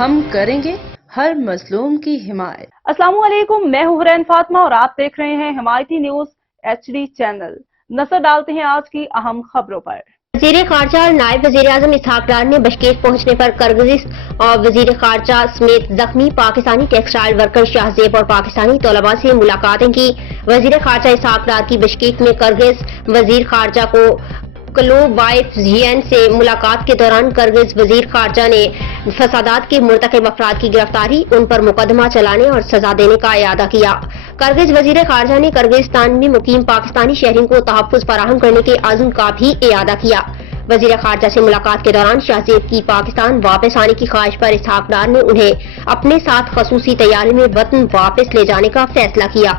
ہم کریں گے ہر مظلوم کی حمایت۔ السلام علیکم، میں ہوں حرین فاطمہ اور آپ دیکھ رہے ہیں حمایتی نیوز HD چینل۔ نظر ڈالتے ہیں آج کی اہم خبروں پر۔ وزیر خارجہ اور نائب وزیر اعظم اسحاق ڈار نے بشکیک پہنچنے پر کرگز اور وزیر خارجہ سمیت زخمی پاکستانی ٹیکسٹائل ورکر شاہ زیب اور پاکستانی طلباء سے ملاقاتیں کی۔ وزیر خارجہ اسحاق ڈار کی بشکیک میں کرگز وزیر خارجہ کو کلوبایف-زین سے ملاقات کے دوران کرگز وزیر خارجہ نے فسادات کے مرتکب افراد کی گرفتاری، ان پر مقدمہ چلانے اور سزا دینے کا اعادہ کیا۔ کرگز وزیر خارجہ نے کرگزستان میں مقیم پاکستانی شہریوں کو تحفظ فراہم کرنے کے عزم کا بھی اعادہ کیا۔ وزیر خارجہ سے ملاقات کے دوران شاہ زیب کی پاکستان واپس آنے کی خواہش پر اسحاق ڈار نے انہیں اپنے ساتھ خصوصی طیارے میں وطن واپس لے جانے کا فیصلہ کیا۔